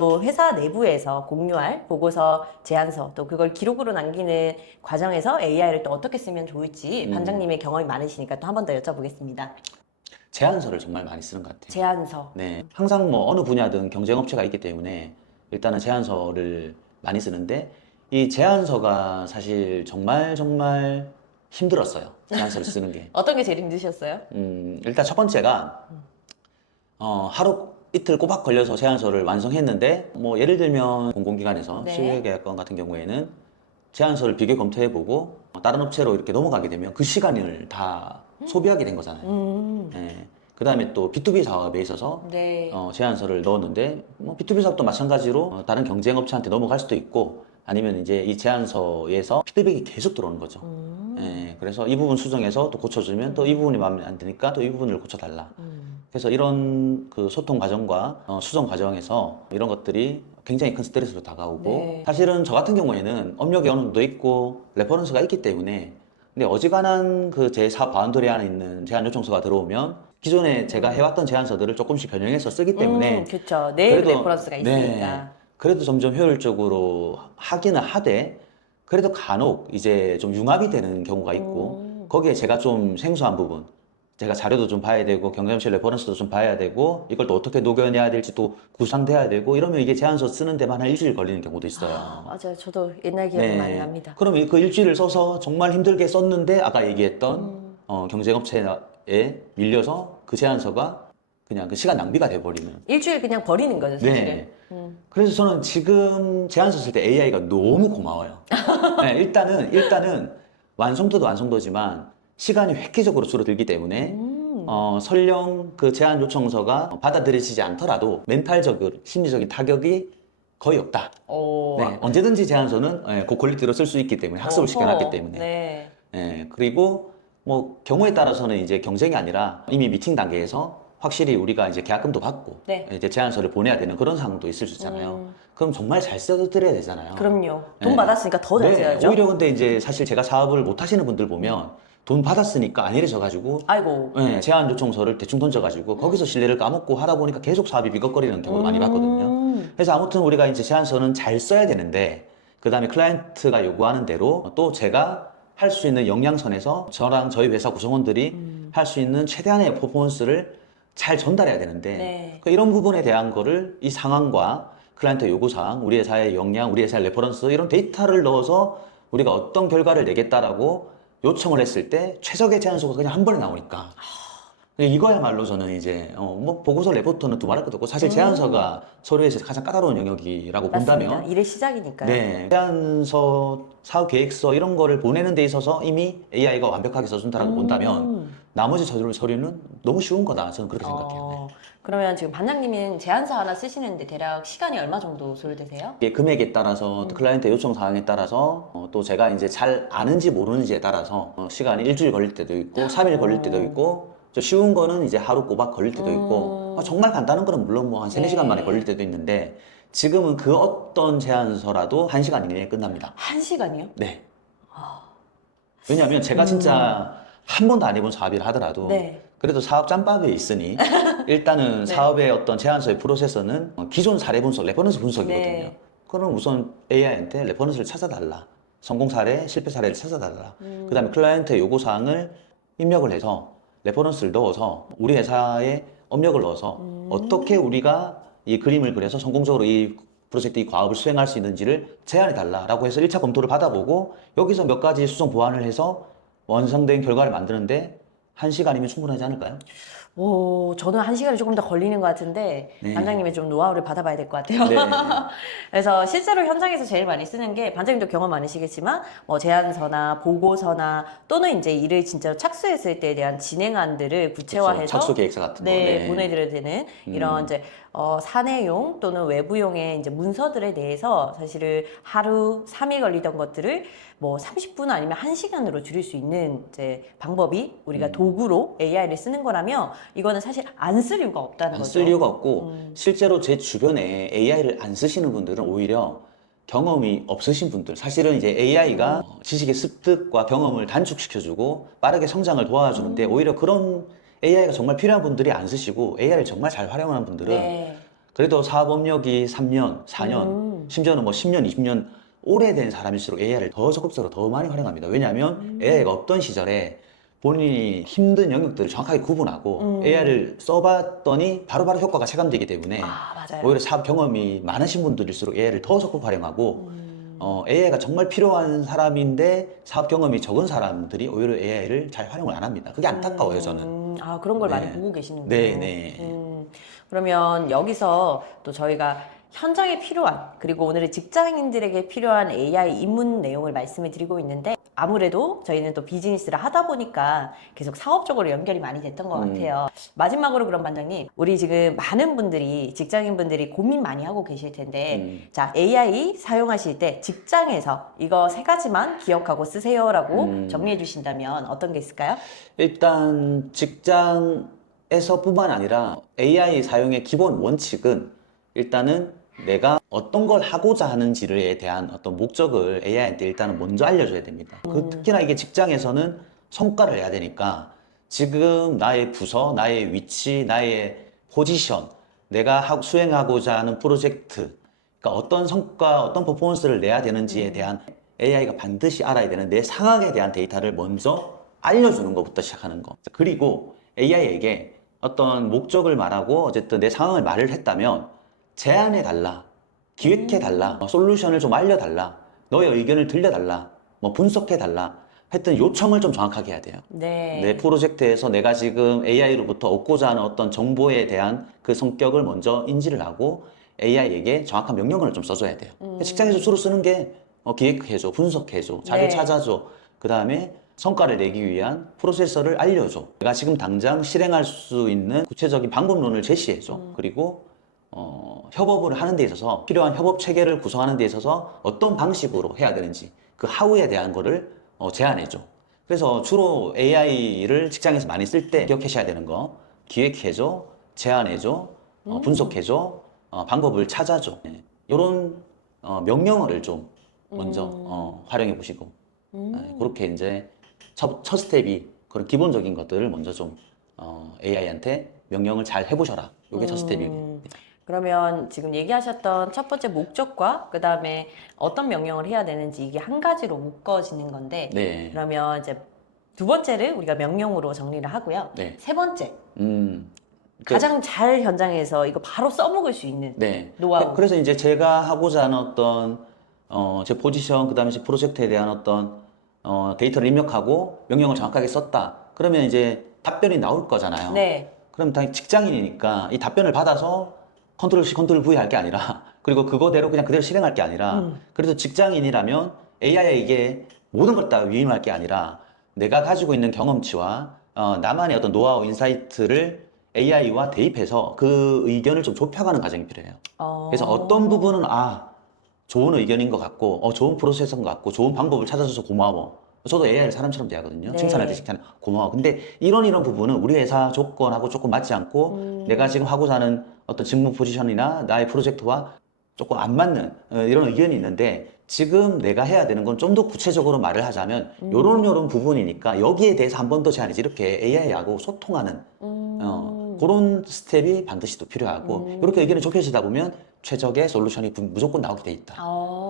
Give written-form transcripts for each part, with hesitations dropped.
또 회사 내부에서 공유할 보고서, 제안서, 또 그걸 기록으로 남기는 과정에서 AI를 또 어떻게 쓰면 좋을지 반장님의 경험이 많으시니까 또 한 번 더 여쭤보겠습니다. 제안서를 정말 많이 쓰는 것 같아요. 제안서. 네, 항상 뭐 어느 분야든 경쟁업체가 있기 때문에 일단은 제안서를 많이 쓰는데 이 제안서가 사실 정말 힘들었어요. 제안서를 쓰는 게. 어떤 게 제일 힘드셨어요? 일단 첫 번째가 하루 이틀 꼬박 걸려서 제안서를 완성했는데 뭐 예를 들면 공공기관에서 네. 실외계약건 같은 경우에는 제안서를 비교 검토해보고 다른 업체로 이렇게 넘어가게 되면 그 시간을 다 소비하게 된 거잖아요. 예. 그 다음에 또 B2B 사업에 있어서 네. 제안서를 넣었는데 뭐 B2B 사업도 마찬가지로 다른 경쟁업체한테 넘어갈 수도 있고 아니면 이제 이 제안서에서 피드백이 계속 들어오는 거죠. 예. 그래서 이 부분 수정해서 또 고쳐주면 또 이 부분이 마음에 안 드니까 또 이 부분을 고쳐달라. 그래서 이런 그 소통 과정과 수정 과정에서 이런 것들이 굉장히 큰 스트레스로 다가오고 네. 사실은 저 같은 경우에는 업력이 어느 정도 있고 레퍼런스가 있기 때문에 근데 어지간한 그 제 사업 바운더리 안에 있는 제안 요청서가 들어오면 기존에 제가 해왔던 제안서들을 조금씩 변형해서 쓰기 때문에 그렇죠. 내 레퍼런스가 있으니까. 네, 그래도 점점 효율적으로 하기는 하되 그래도 간혹 이제 좀 융합이 되는 경우가 있고 거기에 제가 좀 생소한 부분 제가 자료도 좀 봐야 되고 경쟁실 레퍼런스도 좀 봐야 되고 이걸 또 어떻게 녹여내야 될지 또 구상돼야 되고 이러면 이게 제안서 쓰는 데만 한 일주일 걸리는 경우도 있어요. 맞아요. 저도 옛날 기억이 많이 납니다. 그럼 그 일주일을 써서 정말 힘들게 썼는데 아까 얘기했던 경쟁업체에 밀려서 그 제안서가 그냥 그 시간 낭비가 돼버리는. 일주일 그냥 버리는 거죠, 사실은. 네. 그래서 저는 지금 제안서 쓸 때 AI가 너무 고마워요. 네, 일단은 완성도도 완성도지만 시간이 획기적으로 줄어들기 때문에 설령 그 제안 요청서가 받아들여지지 않더라도 멘탈적으로 심리적인 타격이 거의 없다. 네, 언제든지 제안서는 그 퀄리티로 쓸 수 있기 때문에 학습을 시켜놨기 때문에. 네. 그리고 뭐 경우에 따라서는 이제 경쟁이 아니라 이미 미팅 단계에서 확실히 우리가 이제 계약금도 받고 네. 이제 제안서를 보내야 되는 그런 상황도 있을 수 있잖아요. 그럼 정말 잘 써드려야 되잖아요. 그럼요. 돈 네. 받았으니까 더 잘 네, 써야죠. 오히려 근데 이제 사실 제가 사업을 못 하시는 분들 보면 돈 받았으니까 안 이래져가지고 아이고. 네, 제안 요청서를 대충 던져가지고 거기서 신뢰를 까먹고 하다 보니까 계속 사업이 비겁거리는 경우도 많이 봤거든요. 그래서 아무튼 우리가 이제 제안서는 잘 써야 되는데 그 다음에 클라이언트가 요구하는 대로 또 제가 할 수 있는 역량선에서 저랑 저희 회사 구성원들이 할 수 있는 최대한의 퍼포먼스를 잘 전달해야 되는데 네. 이런 부분에 대한 거를 이 상황과 클라이언트 요구사항, 우리 회사의 역량, 우리 회사의 레퍼런스 이런 데이터를 넣어서 우리가 어떤 결과를 내겠다라고 요청을 했을 때 최적의 제안서가 그냥 한 번에 나오니까 이거야말로 저는 이제 뭐 보고서 레포트는 두말할 것도 없고 사실 제안서가 서류에서 가장 까다로운 영역이라고 맞습니다. 본다면 일의 시작이니까요. 네, 제안서, 사업 계획서 이런 거를 보내는 데 있어서 이미 AI가 완벽하게 써준다라고 본다면 나머지 서류는 너무 쉬운 거다 저는 그렇게 생각해요. 네. 그러면 지금 반장님은 제안서 하나 쓰시는데 대략 시간이 얼마 정도 소요되세요? 이게 금액에 따라서 또 클라이언트 요청 사항에 따라서 또 제가 이제 잘 아는지 모르는지에 따라서 시간이 일주일 걸릴 때도 있고 3일 걸릴 때도 있고 좀 쉬운 거는 이제 하루 꼬박 걸릴 때도 있고 정말 간단한 거는 물론 뭐 한 3, 4시간 만에 걸릴 때도 있는데 지금은 그 어떤 제안서라도 1시간 이내에 끝납니다. 1시간이요? 네. 왜냐하면 제가 진짜 한 번도 안 해본 사업이라 하더라도 네. 그래도 사업 짬밥에 있으니 일단은 사업의 어떤 제안서의 프로세서는 기존 사례 분석, 레퍼런스 분석이거든요. 네. 그럼 우선 AI한테 레퍼런스를 찾아달라. 성공 사례, 실패 사례를 찾아달라. 그 다음에 클라이언트의 요구사항을 입력을 해서 레퍼런스를 넣어서 우리 회사에 업력을 넣어서 어떻게 우리가 이 그림을 그려서 성공적으로 이 프로젝트 이 과업을 수행할 수 있는지를 제안해 달라라고 해서 1차 검토를 받아보고 여기서 몇 가지 수정 보완을 해서 완성된 결과를 만드는데 1시간이면 충분하지 않을까요? 저는 1시간이 조금 더 걸리는 것 같은데 네. 반장님의 좀 노하우를 받아봐야 될 것 같아요. 네. 그래서 실제로 현장에서 제일 많이 쓰는 게 반장님도 경험 많으시겠지만 뭐 제안서나 보고서나 또는 이제 일을 진짜로 착수했을 때에 대한 진행안들을 구체화해서 착수 계획서 같은 거. 네, 네. 보내드려야 되는 이런 이제 사내용 또는 외부용의 이제 문서들에 대해서 사실은 하루 3일 걸리던 것들을 뭐 30분 아니면 1시간으로 줄일 수 있는 이제 방법이 우리가 도구로 AI를 쓰는 거라면 이거는 사실 안 쓸 이유가 없다는 안 거죠. 쓸 이유가 없고 실제로 제 주변에 AI를 안 쓰시는 분들은 오히려 경험이 없으신 분들 사실은 이제 AI가 지식의 습득과 경험을 단축시켜주고 빠르게 성장을 도와주는데 오히려 그런 AI가 정말 필요한 분들이 안 쓰시고 AI를 정말 잘 활용하는 분들은 네. 그래도 사업 업력이 3년, 4년, 심지어는 뭐 10년, 20년 오래된 사람일수록 AI를 더 적극적으로 더 많이 활용합니다. 왜냐하면 AI가 어떤 시절에 본인이 힘든 영역들을 정확하게 구분하고 AI를 써봤더니 바로바로 효과가 체감되기 때문에 아, 맞아요. 오히려 사업 경험이 많으신 분들일수록 AI를 더 적극 활용하고 AI가 정말 필요한 사람인데 사업 경험이 적은 사람들이 오히려 AI를 잘 활용을 안 합니다. 그게 안타까워요, 저는. 아, 그런 걸 네. 많이 보고 계시는군요. 네, 네. 그러면 여기서 또 저희가 현장에 필요한, 그리고 오늘의 직장인들에게 필요한 AI 입문 내용을 말씀을 드리고 있는데, 아무래도 저희는 또 비즈니스를 하다 보니까 계속 사업적으로 연결이 많이 됐던 것 같아요. 마지막으로 그럼 반장님, 우리 지금 많은 분들이, 직장인분들이 고민 많이 하고 계실 텐데, 자, AI 사용하실 때 직장에서 이거 세 가지만 기억하고 쓰세요라고 정리해 주신다면 어떤 게 있을까요? 일단 직장에서뿐만 아니라 AI 사용의 기본 원칙은 일단은 내가 어떤 걸 하고자 하는지에 대한 어떤 목적을 AI한테 일단은 먼저 알려줘야 됩니다. 특히나 이게 직장에서는 성과를 내야 되니까 지금 나의 부서, 나의 위치, 나의 포지션, 내가 수행하고자 하는 프로젝트, 그러니까 어떤 성과, 어떤 퍼포먼스를 내야 되는지에 대한 AI가 반드시 알아야 되는 내 상황에 대한 데이터를 먼저 알려주는 것부터 시작하는 거. 그리고 AI에게 어떤 목적을 말하고 어쨌든 내 상황을 말을 했다면 제안해 달라, 기획해 달라, 솔루션을 좀 알려달라, 너의 의견을 들려달라, 뭐 분석해 달라. 하여튼 요청을 좀 정확하게 해야 돼요. 네. 내 프로젝트에서 내가 지금 AI로부터 얻고자 하는 어떤 정보에 대한 그 성격을 먼저 인지를 하고 AI에게 정확한 명령어를 좀 써줘야 돼요. 직장에서 주로 쓰는 게 기획해줘, 분석해줘, 자료 네. 찾아줘, 그 다음에 성과를 내기 위한 프로세서를 알려줘. 내가 지금 당장 실행할 수 있는 구체적인 방법론을 제시해줘. 그리고 협업을 하는 데 있어서 필요한 협업 체계를 구성하는 데 있어서 어떤 방식으로 해야 되는지 그 하우에 대한 거를 제안해줘. 그래서 주로 AI를 직장에서 많이 쓸 때 기억하셔야 되는 거 기획해줘, 제안해줘, 분석해줘, 방법을 찾아줘. 이런 명령어를 좀 먼저 활용해 보시고 그렇게 이제 첫 스텝이 그런 기본적인 것들을 먼저 좀 AI한테 명령을 잘 해보셔라. 이게 첫 스텝입니다. 그러면 지금 얘기하셨던 첫 번째 목적과 그 다음에 어떤 명령을 해야 되는지 이게 한 가지로 묶어지는 건데 네. 그러면 이제 두 번째를 우리가 명령으로 정리를 하고요. 네. 세 번째 그- 가장 잘 현장에서 이거 바로 써먹을 수 있는 네. 노하우. 그래서 이제 제가 하고자 하는 어떤 제 포지션 그다음에 제 프로젝트에 대한 어떤 데이터를 입력하고 명령을 정확하게 썼다. 그러면 이제 답변이 나올 거잖아요. 네. 그럼 당연히 직장인이니까 이 답변을 받아서 컨트롤 C, 컨트롤 V 할 게 아니라 그리고 그거대로 그냥 그대로 실행할 게 아니라 그래서 직장인이라면 AI에게 모든 걸 다 위임할 게 아니라 내가 가지고 있는 경험치와 나만의 어떤 노하우, 인사이트를 AI와 대입해서 그 의견을 좀 좁혀가는 과정이 필요해요. 그래서 어떤 부분은 좋은 의견인 것 같고 좋은 프로세스인 것 같고 좋은 방법을 찾아줘서 고마워. 저도 AI를 사람처럼 대하거든요. 네. 칭찬할 때 칭찬 고마워. 근데 이런 부분은 우리 회사 조건하고 조금 맞지 않고 내가 지금 하고자 하는 어떤 직무 포지션이나 나의 프로젝트와 조금 안 맞는 이런 의견이 있는데 지금 내가 해야 되는 건 좀 더 구체적으로 말을 하자면 요런 부분이니까 여기에 대해서 한 번 더 제안이지 이렇게 AI하고 소통하는 그런 스텝이 반드시 또 필요하고 이렇게 의견이 좁혀지다 보면 최적의 솔루션이 무조건 나오게 돼 있다.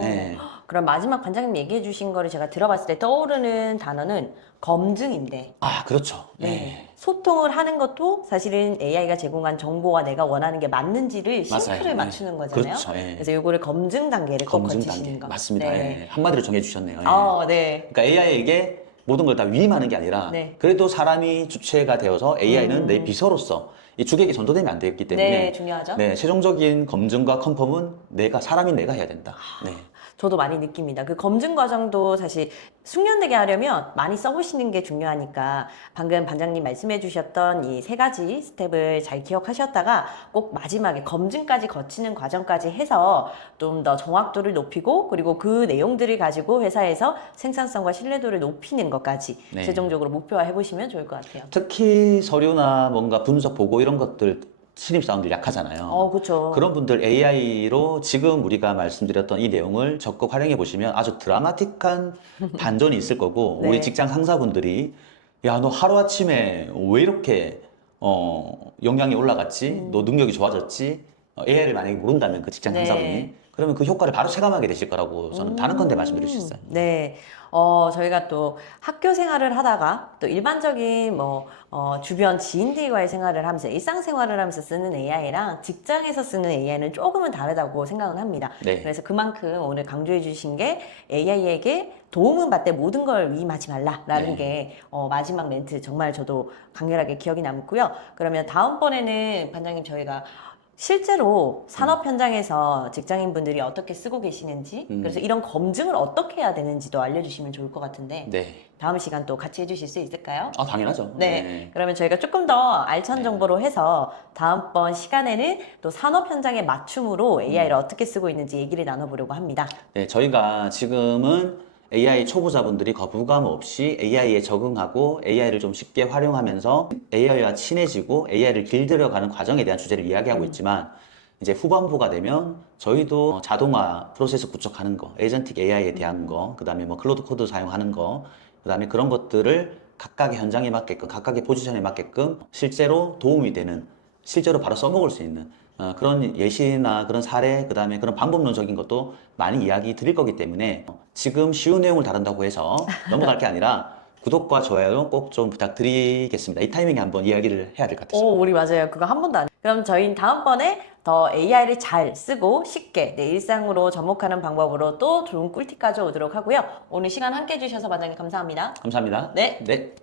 네. 그럼 마지막 관장님 얘기해 주신 거를 제가 들어봤을 때 떠오르는 단어는 검증인데 그렇죠. 네. 소통을 하는 것도 사실은 AI가 제공한 정보와 내가 원하는 게 맞는지를 싱크를 맞아요. 맞추는 거잖아요. 그렇죠. 예. 그래서 요거를 검증 단계를 꼭 검증 거치시는 단계 거. 맞습니다. 네. 예. 한마디로 정해 주셨네요. 예. 네. 그러니까 AI에게 모든 걸 다 위임하는 게 아니라 네. 그래도 사람이 주체가 되어서 AI는 내 비서로서 이 주객이 전도되면 안 되기 때문에 네, 중요하죠. 네, 최종적인 검증과 컨펌은 사람인 내가 해야 된다. 네. 저도 많이 느낍니다. 그 검증 과정도 사실 숙련되게 하려면 많이 써보시는 게 중요하니까 방금 반장님 말씀해 주셨던 이 세 가지 스텝을 잘 기억하셨다가 꼭 마지막에 검증까지 거치는 과정까지 해서 좀 더 정확도를 높이고 그리고 그 내용들을 가지고 회사에서 생산성과 신뢰도를 높이는 것까지 네. 최종적으로 목표화 해보시면 좋을 것 같아요. 특히 서류나 뭔가 분석 보고 이런 것들 신입사원들 약하잖아요. 그렇죠. 그런 분들 AI로 지금 우리가 말씀드렸던 이 내용을 적극 활용해 보시면 아주 드라마틱한 반전이 있을 거고 네. 우리 직장 상사분들이 야, 너 하루아침에 왜 이렇게 역량이 올라갔지? 너 능력이 좋아졌지? AI를 만약에 모른다면 그 직장 네. 상사분이 그러면 그 효과를 바로 체감하게 되실 거라고 저는 단언컨대 말씀드릴 수 있어요. 네. 저희가 또 학교 생활을 하다가 또 일반적인 주변 지인들과의 생활을 하면서 일상생활을 하면서 쓰는 AI랑 직장에서 쓰는 AI는 조금은 다르다고 생각을 합니다. 네. 그래서 그만큼 오늘 강조해 주신 게 AI에게 도움은 받되 모든 걸 위임하지 말라라는 네. 게 마지막 멘트 정말 저도 강렬하게 기억이 남고요. 그러면 다음번에는 반장님 저희가 실제로 산업 현장에서 직장인분들이 어떻게 쓰고 계시는지 그래서 이런 검증을 어떻게 해야 되는지도 알려주시면 좋을 것 같은데 네. 다음 시간 또 같이 해주실 수 있을까요? 아, 당연하죠. 네. 그러면 저희가 조금 더 알찬 정보로 해서 다음번 시간에는 또 산업 현장에 맞춤으로 AI를 어떻게 쓰고 있는지 얘기를 나눠보려고 합니다. 네, 저희가 지금은 AI 초보자분들이 거부감 없이 AI에 적응하고 AI를 좀 쉽게 활용하면서 AI와 친해지고 AI를 길들여가는 과정에 대한 주제를 이야기하고 있지만 이제 후반부가 되면 저희도 자동화 프로세스 구축하는 거, 에이전틱 AI에 대한 거, 그 다음에 뭐 클로드 코드 사용하는 거, 그 다음에 그런 것들을 각각의 현장에 맞게끔, 각각의 포지션에 맞게끔 실제로 도움이 되는, 실제로 바로 써먹을 수 있는 그런 예시나 그런 사례, 그 다음에 그런 방법론적인 것도 많이 이야기 드릴 거기 때문에 지금 쉬운 내용을 다룬다고 해서 넘어갈 게 아니라 구독과 좋아요 꼭 좀 부탁드리겠습니다. 이 타이밍에 한번 이야기를 해야 될 것 같아서. 우리 맞아요. 그거 한 번도 안. 그럼 저희는 다음번에 더 AI를 잘 쓰고 쉽게 내 일상으로 접목하는 방법으로 또 좋은 꿀팁 가져오도록 하고요. 오늘 시간 함께 해주셔서 반장님 감사합니다. 감사합니다. 네. 네.